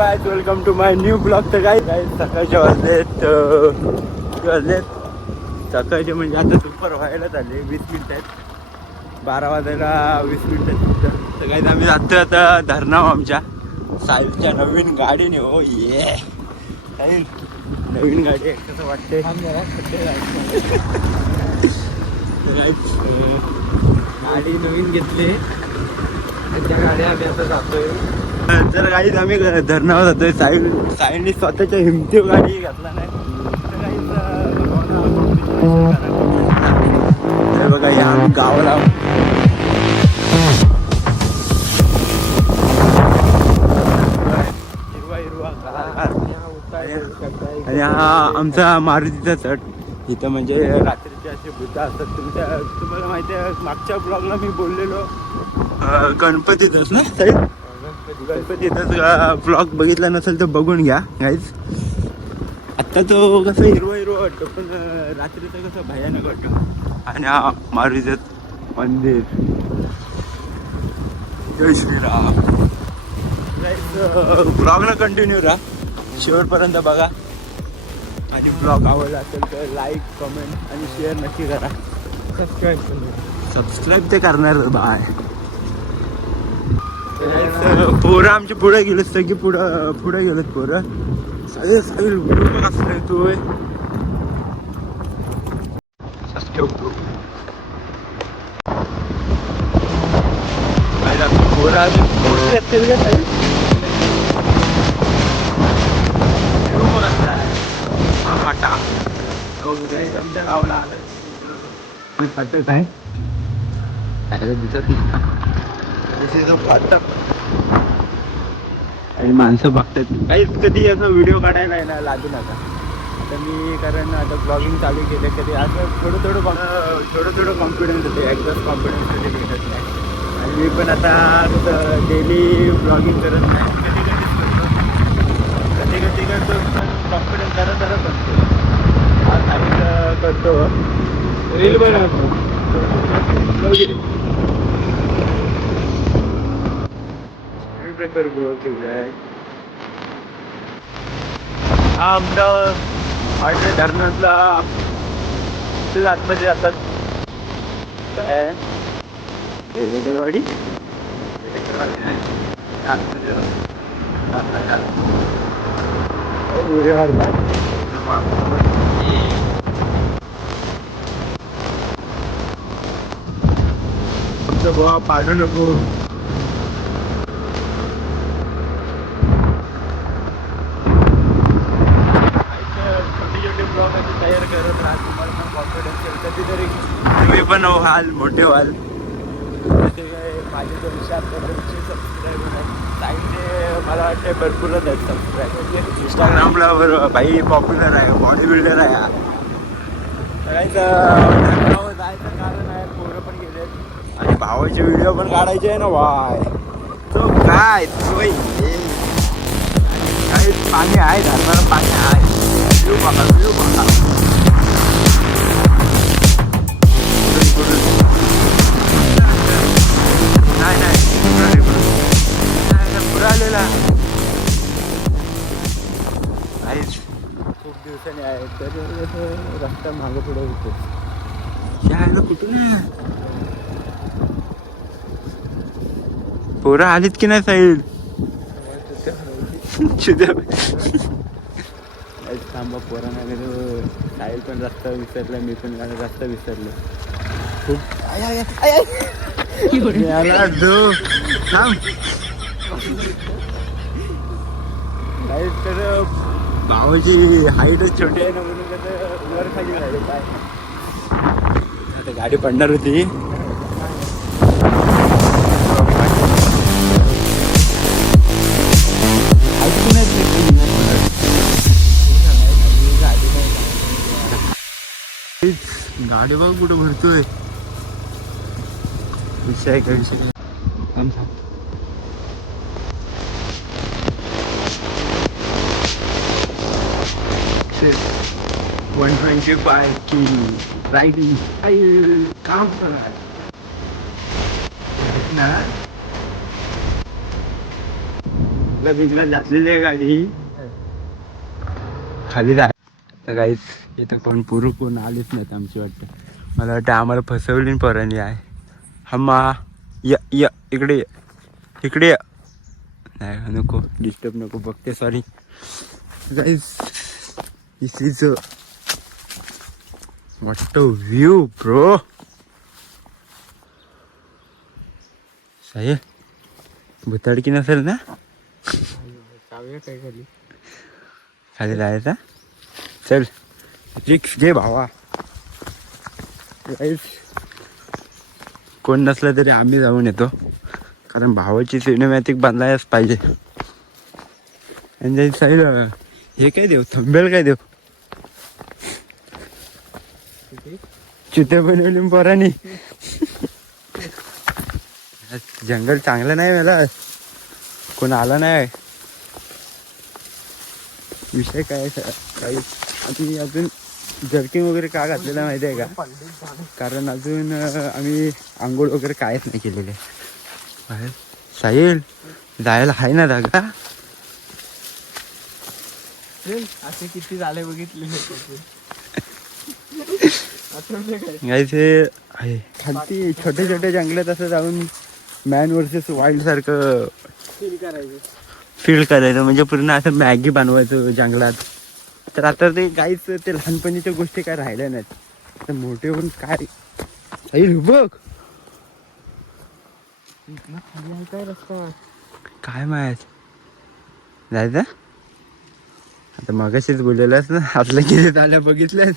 Guys, welcome to my new blog. तर guys सकाळचे वाजलेत सकाळचे म्हणजे आता दुपार व्हायला झाले 20 मिनिट आहेत. 12 वाजायला 20 मिनिट. तर गाइस आम्ही जातोय आता धरणाव आमच्या साहिलच्या नवीन गाडीने. हो ये साहिल, नवीन गाडी आहे कसं वाटते? गाडी नवीन घेतली त्या गाडी आम्ही आता जातोय. तर गाईज आम्ही धरणावर जातोय. साईलनी स्वतःच्या हिमतीव गाडी घातला नाही. तर बघा या आम्ही गावाला हिरवा आणि हा आमचा मारुतीचा चढ. इथं म्हणजे रात्रीचे असे भूत असतात. तुम्हाला माहिती आहे मागच्या ब्लॉगला मी बोललेलो गणपतीतच ना साईड. गणपतीतच ब्लॉग बघितला नसेल तर बघून घ्या गाईज. आत्ता तो कसं हिरवा वाटतो पण रात्रीचं कसं भयानक वाटतो. आणि हा मारुतीचं मंदिर. जय श्रीराम. ब्लॉगला कंटिन्यू राहा शेवटपर्यंत बघा. आणि ब्लॉग आवडला असेल तर लाईक कमेंट आणि शेअर नक्की करा. सबस्क्राईब ते करणार बाय. पोरं आमची पुढे गेलेत सगळी पुढे गेलेत पोरं. सगळे व्हिडिओ असले तू पोरं मोठी असतील का काही काय आणि माणसं बघतात. काही कधी याचा व्हिडिओ काढायला आहे ना लाजू नका. तर मी कारण आता ब्लॉगिंग चालू केलं कधी असं थोडं कॉन्फिडन्स होते. एकदाच कॉन्फिडन्स कधी भेटत नाही. आणि मी पण आता डेली ब्लॉगिंग करत नाही. कधी करतो पण कॉन्फिडन्स जरा बनतो. आज करतो रील बनवतो. हा आमच्या धरणातला आतमध्ये जातात. काय गाडी बुवा पाडू नको. छोटे ब्लॉग तयार करत राहा. तुम्हाला पण कॉन्फिडन्स कधीतरी तुम्ही पण व्हाल मोठे व्हाल. ते माझे 200 सबस्क्राईबर साईडने मला वाटते भरपूरच आहेत सबस्क्राईबर. इंस्टाग्रामला बरोबर बाई पॉप्युलर आहे. बॉडी बिल्डर आहे. सगळ्यांचं जायचं कारण आहे. पोरं पण गेलेत आणि भावाचे व्हिडिओ पण काढायचे आहे ना वाय. तो काय काही पाणी आहे धरणाला. पाणी आहे. व्ह्यू बघा नाही पुरा आलेला नाहीच. खूप दिवसांनी आहे तर रस्ता मागं पुढे होतो. यायला कुठून पोरं आलीत की नाही साईड. थांबा पोरा नाही साहिल पण रस्ता विसरला. मी पण रस्ता विसरलो. खूप तर भावाची हाईटच छोटी आहे ना म्हणून कसं वर खाली झाली. काय आता गाडी पडणार होती. गाडी बघ कुठं भरतोय. विषय काय विषय 125 की रायडिंग काम करा ना. सिग्नल बिग्नल घातलेली आहे गाडी खाली जाय तर काहीच इथं कोण आलीच नाहीत आमची वाटतं. मला वाटतं आम्हाला फसवली पोरांनी आहे. हम्मा य इकडे ये. नाही नको डिस्टर्ब नको बघते sorry guys. This is what a view bro. साहेब भुताडकी नसेल ना काय खाली खाली जायचा. चल रिक्स घे भावा. कोण नसलं तरी आम्ही जाऊन येतो कारण भावाची सिनेमॅटिक बांधायलाच पाहिजे. आणि साईड हे काय देऊ थंबेल काय देऊ चिते बनवली पोरांनी. जंगल चांगलं नाही मला कोण आला नाही. विषय काय काही आधी अजून जर्किंग वगैरे का घातलेला माहिती आहे का कारण अजून आम्ही आंघोळ वगैरे कायच नाही केलेले. साहिल जायला आहे ना जागा. असे किती झाले बघितले आहे खालती छोटे छोटे जंगलात असं जाऊन मॅन वर्सेस वाईल्ड सारखं फील करायचं म्हणजे पूर्ण असं मॅगी बनवायचं जंगलात. तर आता ते काहीच ते लहानपणीच्या गोष्टी काय राहिल्या नाहीत. तर मोठे होऊन काय साहिल बघ काय रस्ता काय माहित जायचं. आता मगाशीच बोललेलंच ना आपल्या किती झाल्या बघितल्यास.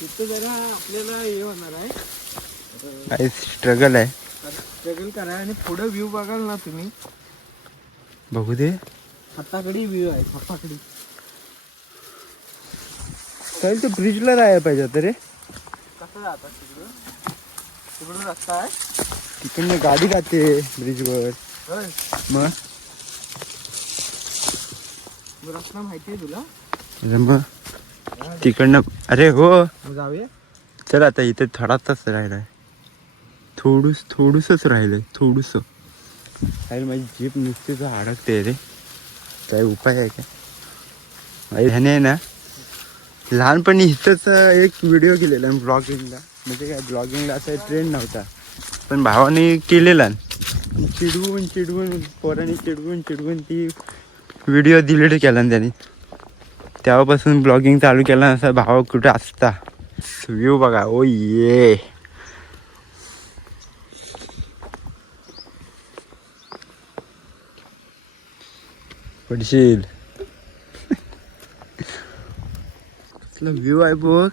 तिथं जरा आपल्याला हे होणार आहे काय स्ट्रगल आहे. स्ट्रगल करा आणि पुढे व्ह्यू बघाल ना तुम्ही बघू दे. हाताकडे व्ह्यू आहे हाताकडे. तर ब्रिजला राहायला पाहिजे होतं रे. कसं जातात तिकडून रस्ता आहे तिकडनं गाडी जाते ब्रिजवर. मग रस्ता माहिती आहे तुला. मग तिकडनं अरे हो जाऊया. चल आता इथे थोडा तास राहिलाय. थोडूसच राहिलंय थोडूस. काय माझी जीप नुसतीच अडकते रे. काय उपाय आहे का ह्याने ना. लहानपणी इथंच एक व्हिडिओ केलेला ब्लॉगिंगला म्हणजे काय ब्लॉगिंगला असा ट्रेंड नव्हता पण भावाने केलेला. चिडवून पोरांनी चिडवून ती व्हिडिओ डिलीट केला त्याने. तेव्हापासून ब्लॉगिंग चालू केला. असा भाव कुठे असता. व्ह्यू बघा ओ ये. पडशील कसला व्ह्यू आहे बघ.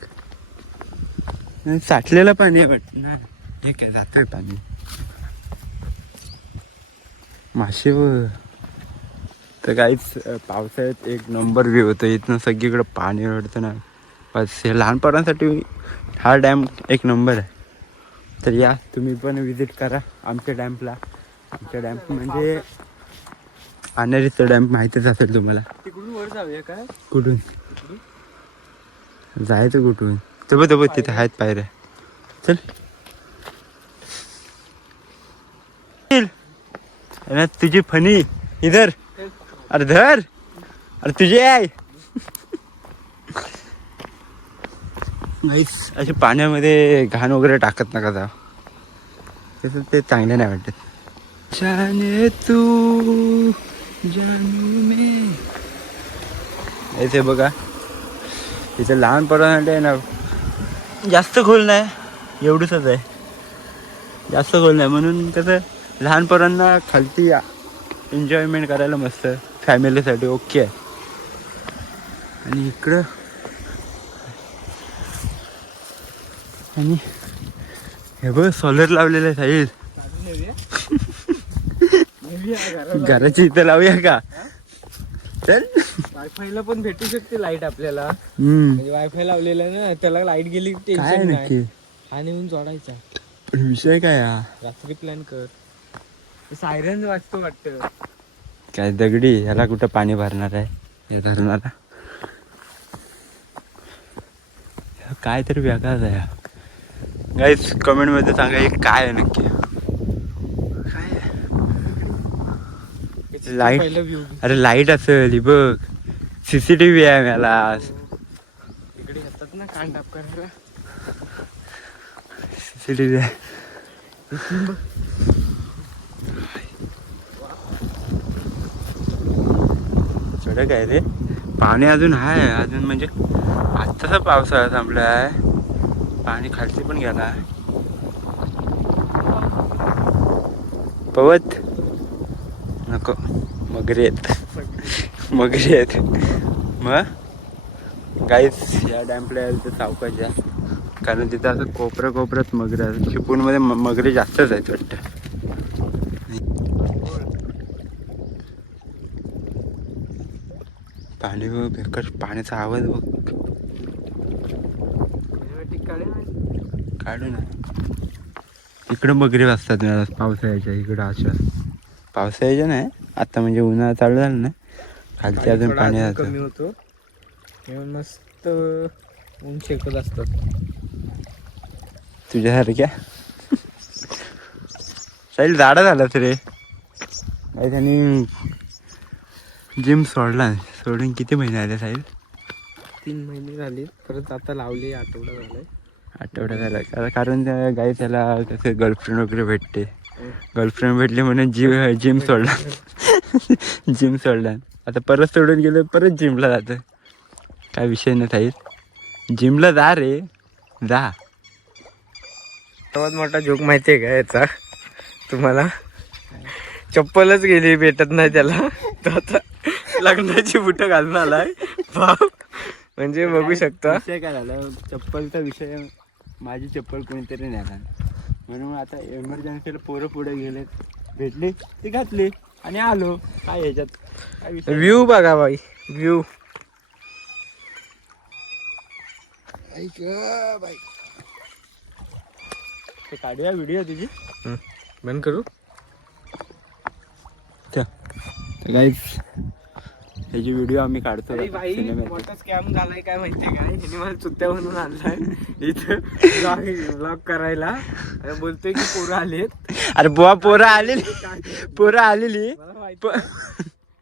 साठलेलं पाणी आहे वाटत ना. हे काय जातंय पाणी मासे तर काहीच. पावसाळ्यात एक नंबर व्ह्यू होतं. इथनं सगळीकडं पाणी रडतं ना. बस हे लहान पोरांसाठी हा डॅम एक नंबर आहे. तर या तुम्ही पण विजिट करा आमच्या डॅम्पला. आमच्या डॅम्प म्हणजे पाण्याचा डॅम्प माहितीच असेल तुम्हाला. तिकडून वर जाऊया काय. कुठून जायचं कुठून. तब तिथे आहेत पायऱ्या. चल तुझी फणी इधर. अरे धर. अरे तुझे आहे असे पाण्यामध्ये घाण वगैरे टाकत नका जा. तसं ते चांगले नाही वाटत. जाने तू जानू मे. इथे बघा इथे लहान पोरांसाठी आहे ना जास्त खोल नाही एवढंच आहे. जास्त खोल नाही म्हणून कसं लहान पोरांना खालती एन्जॉयमेंट करायला मस्त फॅमिलीसाठी ओके आहे. आणि इकडं आणि हे बघ सोलर लावलेलं आहे साईड. घराची इथं लावूया का. चल वायफायला पण भेटू शकते लाईट आपल्याला. म्हणजे वायफाय लावलेला ना त्याला लाईट गेली काय टेन्शन नक्की नाही. हा नेऊन जोडायचा. पण विषय काय हा रात्री प्लॅन कर. सायरन वाजतो वाटतं. काय दगडी ह्याला कुठं पाणी भरणार आहे. हे धरणारा काय तरी वेगळाच आहे गाईज. कमेंट मध्ये सांगा हे काय आहे नक्की. काय लाईट, पहिलं व्ह्यू अरे लाईट असेल ही बघ. CCTV आहे मला. इकडे येतात ना कान टाप करायला. CCTV आहे. सडक आहे रे. पाणी अजून आहे अजून, म्हणजे आत्ताचा पावसाळा थांबला आहे. पाणी खालती पण गेला. पवत नको, मगरी आहेत मगरी आहेत. मग गाईस या डॅम्पला यायला तर सावकाश या, कारण तिथं असं कोपऱ्यात मगरी आहेत. चिपळूणमध्ये मगरी जास्तच आहेत वाटतं. पाणी बघ बेकार, पाण्याचा आवाज बघ. काढू ना. इकडं मगरी वाजतात मला पावसाळ्याच्या. इकडं अशा पावसाळ्याच्या नाही, आता म्हणजे उन्हाळा चालू झाला ना, खालती अजून पाणी कमी होतो. मस्त ऊन शेकत असतात तुझ्यासारख्या. साईल झाडा झालाच रे. काही त्यांनी जिम सोडला. सोडून किती महिने आले साईल? 3 महिने झाले. परत आता लावले, आठवडा झालाय. आठवडा झाला. कारण त्या गाई त्याला कसं गर्लफ्रेंड वगैरे भेटते. गर्लफ्रेंड भेटली म्हणून जिम सोडला. जिम सोडला. आता परत सोडून गेलं, परत जिमला जातं. काय विषय नाही साईल. जिमला जा रे, जा. सर्वात मोठा जोक माहिती आहे का याचा तुम्हाला? चप्पलच गेली, भेटत नाही त्याला. तो आता लग्नाची बुटं घालून आलाय बाप. म्हणजे बघू शकता विषय काय झाला. चप्पलचा विषय, माझी चप्पल कोणीतरी नेला म्हणून आता एमर्जन्सीला पोरं पुढे गेलेत, भेटली ती घातली आणि आलो. काय ह्याच्यात काय विषय. व्ह्यू बघा बाई, व्ह्यू. काढूया व्हिडिओ तुझी. बंद करू. गाईस ह्याची व्हिडिओ आम्ही काढतो सिनेमात. मोठा स्कॅम झालाय काय माहितीये काय? ह्याने मला चुत्या म्हणून आणलाय इथं ब्लॉग करायला. बोलतोय की पोरं आलेत. अरे बुवा पोरं आलेली. मला माहिती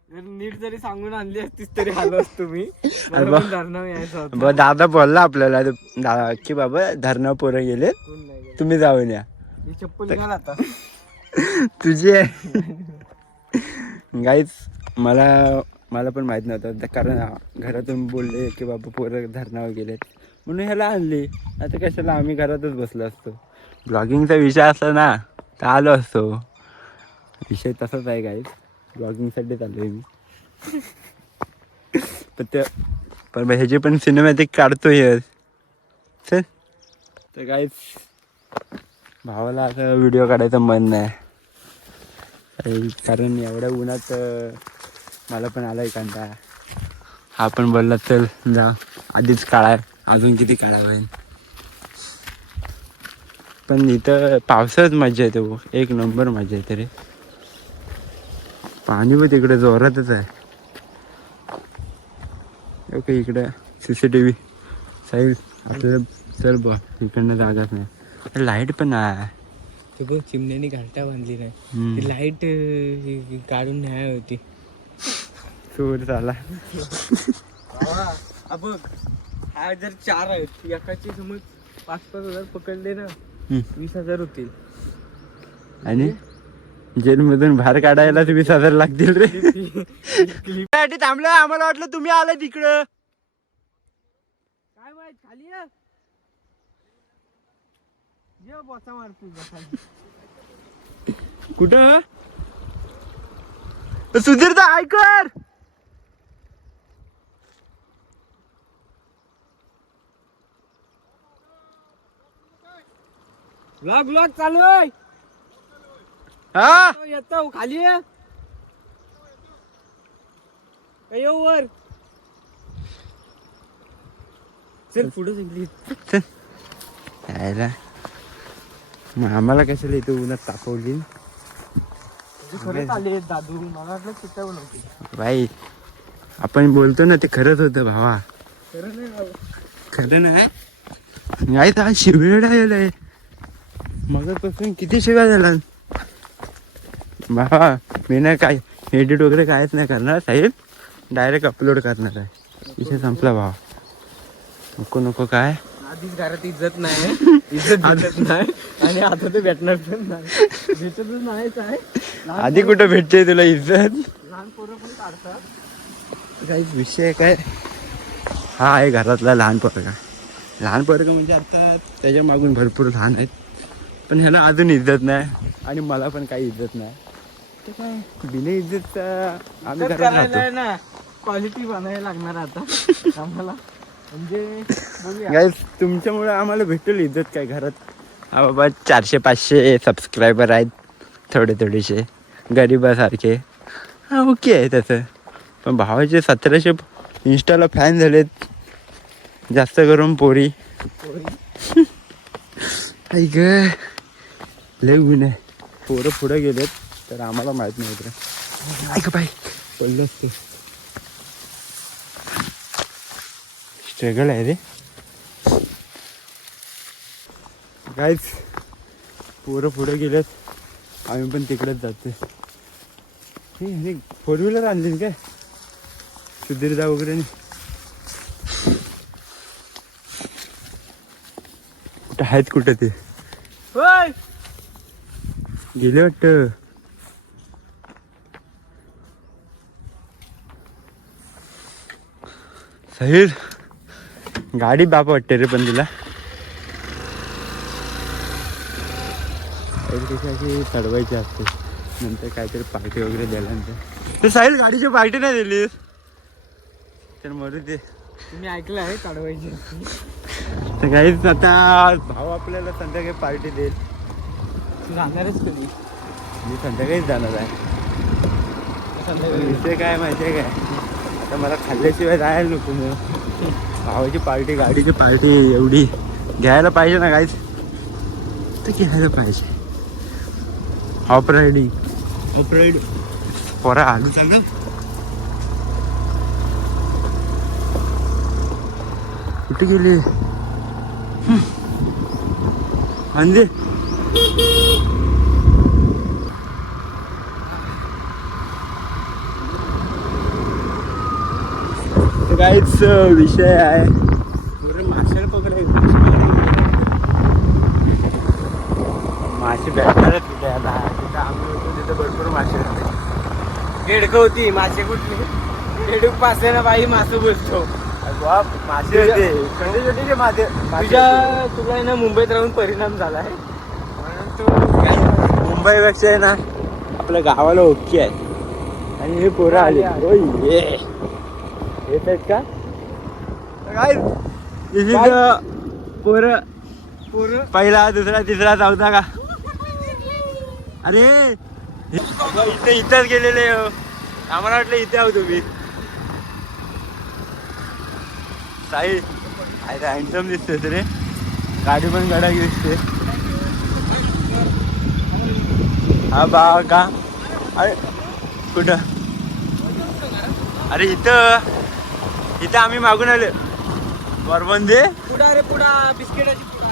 नीट जरी सांगून आणली असतीस तरी आलो असतो मी. मला पण धरणं यायचं होतं. दादा बोलला आपल्याला की बाबा धरणं पोरं गेले, तुम्ही जाऊन या. ही चप्पल घाल आता तुझी आहे. गाईच मला पण माहित नव्हतं, कारण घरातून बोलले की बाबा पोरं धरणावर गेलेत म्हणून ह्याला आणली. आता कशाला, आम्ही घरातच बसलो असतो. ब्लॉगिंगचा विषय असला ना तर आलो असतो. विषय तसाच आहे गाईज. ब्लॉगिंगसाठी चालू आहे मी. पण ह्याची पण सिनेमॅटिक काढतोय चल. तर गाईज भावाला आता व्हिडिओ काढायचं मन नाही, कारण एवढ्या उन्हात मला पण आलाय कंटाळा. हा पण बोलला चल जा, आधीच काळा, अजून किती काळा होईल. पण इथं पावसाळ्यात मजा येते, एक नंबर मजा येते रे. पाणी पण तिकडे जोरातच आहे. ओके इकडे CCTV. साईल आपल्याला चल बघ, इकडनं जागाच नाही. लाईट पण आहे. ते बघ चिमण्याने घालटा बांधली नाही. ती लाईट काढून न्याय होती. चोर झाला. बघ हा जर 4 आहेत, एकाचे समज 5-5 हजार पकडले ना, 20,000 होतील. आणि जेलमधून बाहेर काढायला 20,000 लागतील रे. थांबलं, आम्हाला वाटलं तुम्ही आला तिकडं. काय माहित खाली बोचा मारतो. कुठं सुधीर ऐकर. ब्लॉग चालू आहे. हा येतो खाली येऊ वर. चल पुढे सगळी यायला. मग आम्हाला कशाला इथं उन्हात तापवली. खरंच आले दादू, मला वाटलं सुट्ट्या बनवते. भाई आपण बोलतो ना ते खरंच होतं भावा. खरं नाही खरं नाही. नाही तर शिवेडा गेलाय मगापासून किती शिव्या झाला बा. मी नाही काय एडिट वगैरे कायच नाही करणार साहेब, डायरेक्ट अपलोड करणार आहे. विषय संपला भावा. नको नको काय आधीच घरात इज्जत नाही, इज्जत भेटत नाही आणि आता ते भेटणार पण नाही, भेटतच नाहीच आहे. आधी कुठं भेटते तुला इज्जत. लहान पोरं पण काढतात. काहीच विषय काय हा आहे घरातला लहान पोरगा. लहान पोरगा म्हणजे आता त्याच्या मागून भरपूर लहान आहेत, पण ह्याला अजून इज्जत नाही आणि मला पण काही इज्जत नाही. ते काय बिना इज्जत आम्ही घरात राहतो ना. क्वालिटी बनायला लागणार आता आम्हाला, म्हणजे बघूया. गाईस तुमच्यामुळे आम्हाला भेटेल इज्जत काय घरात. हा बाबा 400-500 सबस्क्रायबर आहेत, थोडेसे गरिबासारखे. हा ओके आहे त्याचं, पण भावाचे 1700 इंस्टाला फॅन झालेत, जास्त करून पोरी. ऐक लय ऊन आहे, पोरं पुढे गेलेत तर आम्हाला माहित नाही तर. ऐक बाई पडलंच ते स्ट्रगल आहे रे गाईज. पोरं पुढे गेलेत, आम्ही पण तिकडेच जातोय. हे 4 व्हीलर आणली काय सुधीरदा वगैरे कुठं आहेत, कुठं ते गेले वाटतं. साहिल गाडी बाप वाटते रे, पण तिला कशी चढवायची असते नंतर काहीतरी पार्टी वगैरे द्यायला. तर साहिल गाडीची पार्टी नाही दिली तर मरू दे. तुम्ही ऐकलं आहे काढवायची. तर काहीच आता भाऊ आपल्याला संध्याकाळी पार्टी देईल. जाणारच कधी? मी संध्याकाळीच जाणार आहे. विषय काय माहिती आहे काय, आता मला खाल्ल्याशिवाय जायला नको. मग भावाची पार्टी गाडीची पार्टी एवढी घ्यायला पाहिजे ना काहीच, तर घ्यायला पाहिजे. ऑफ रायडिंग पोरा आलू चांगलं. कुठे गेले अंदे. काहीच विषय आहे. मासे पकडायचे, मासे भेटणारच कुठे आता. तिथं आम्ही होतो तिथं भरपूर मासे होते. बेडकं होती, मासे कुठली बेडूक पासे ना बाई मासे बोलतो. मासे होते छोटे छोटे मासे. तुला आहे ना मुंबईत राहून परिणाम झालाय म्हणून तू मुंबईपेक्षा आहे ना आपल्या गावाला ओके आहे. आणि हे पोरं आले येत आहेत का काय पोरं पोरं पहिला दुसरा तिसरा चौथा का. अरे इथंच गेलेले हो, आम्हाला वाटलं इथे आहो तुम्ही. साई आहे हँडसम दिसते रे, गाडी पण गडाकी दिसते. हा बा का अरे कुठं, अरे इथं आम्ही मागून आले बरबंदे. पुढा रे पुढा, बिस्किटाची पुढा.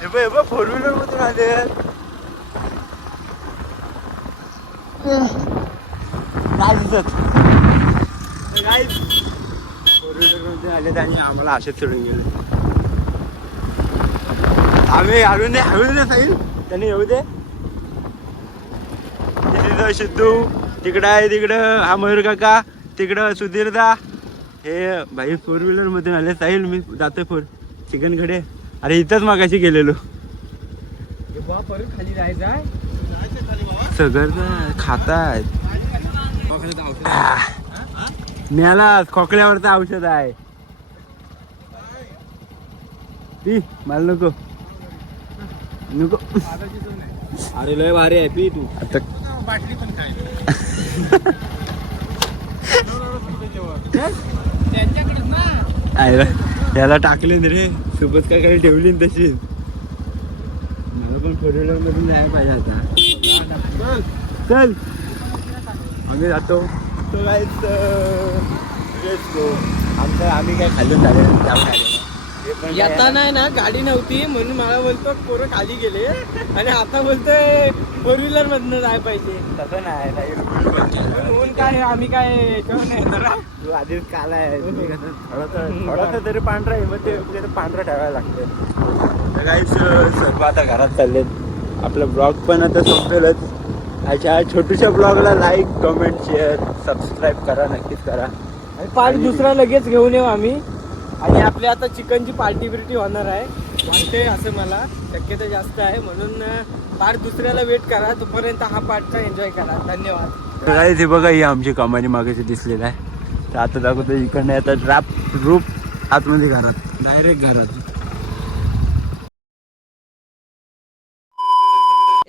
हे बघ 4 व्हीलर मधून आले. काय दिसत काय 4 व्हीलर मध्ये आले आणि आम्हाला असेच सोडून गेले. आम्ही हळू दे साईल, त्याने येऊ दे. तिथं सिद्धू तिकडं आहे, तिकडं हा मयूर काका, तिकडं सुधीरदा. हे भाई 4 व्हीलर मधून आले. साईल मी जातोय चिकनकडे. अरे इथंच मागाशी गेलेलो. परत खाली जायचं सगळं खातायत. म्याला खोकल्यावरचं औषध आहे. पी मला नको नको. अरे लय भारी आहे, पी तू. आता बाटली पण काय याला टाकले ना रे सोबत, काय काही ठेवली ना तशी. मला पण 4 व्हीलर मधून जायला पाहिजे आता. चल आम्ही जातो. तो सिरियस गो आम्ही काय खाल्लं झालं जाऊन आले हे पण काय येता नाही ना गाडी नव्हती म्हणून मला बोलतो पोरं खाली गेले आणि आता बोलतोय फोर व्हीलर मधनं जायला पाहिजे. तसं नाही म्हणून काय आम्ही काय जेवण नाही जरा तू आधीच काला आहे तुम्ही कसं थोडासा तरी पांढरा आहे मग ते पांढरा ठेवायला लागतं. तर काहीच सर्व आता घरात चाललेत. आपलं ब्लॉग पण आता संपेलच. अशा छोट्याशा ब्लॉगला लाईक कमेंट शेअर सबस्क्राईब करा नक्कीच करा. आणि पार्ट दुसरा लगेच घेऊन येऊ आम्ही. आणि आपल्या आता चिकनची पार्टी बिर्टी होणार आहे वाटते असं मला शक्यता जास्त आहे. म्हणून पार्ट दुसऱ्याला वेट करा. तोपर्यंत हा पार्टचा एन्जॉय करा. धन्यवाद. तर काहीच हे बघा ही आमची कमानी मागेची दिसलेलं आहे. तर आता दाखवतो इकडनं आता ड्राप रूप आतमध्ये घरात डायरेक्ट घरात